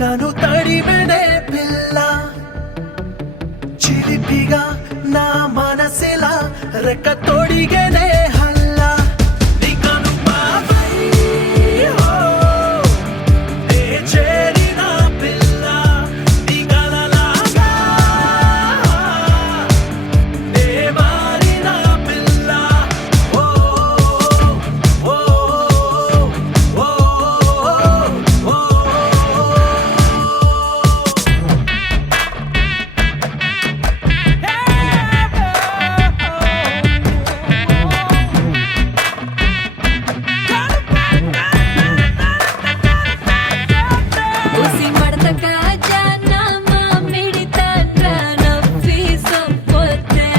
నన్ను తడిమెనే పిల్ల చిలిపిగా నా మనసిలా రెక్క తొడిగేనే హల్లా నీకను బావై హో నే చేరిన పిల్ల నీ కలలాగా నే మారిన పిల్ల ఓ ఓ ఓ ఓ ఉసి మడత కాజాన మామిడి తండ్ర నవ్వి సంపొతే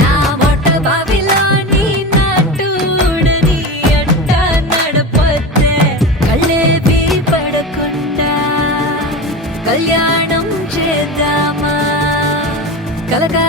నా మొట్ట బావిలోని నాటుడని అంట నడపొతే కళ్ళేవి పడకుండా కళ్యాణం చేద్దామా కలగా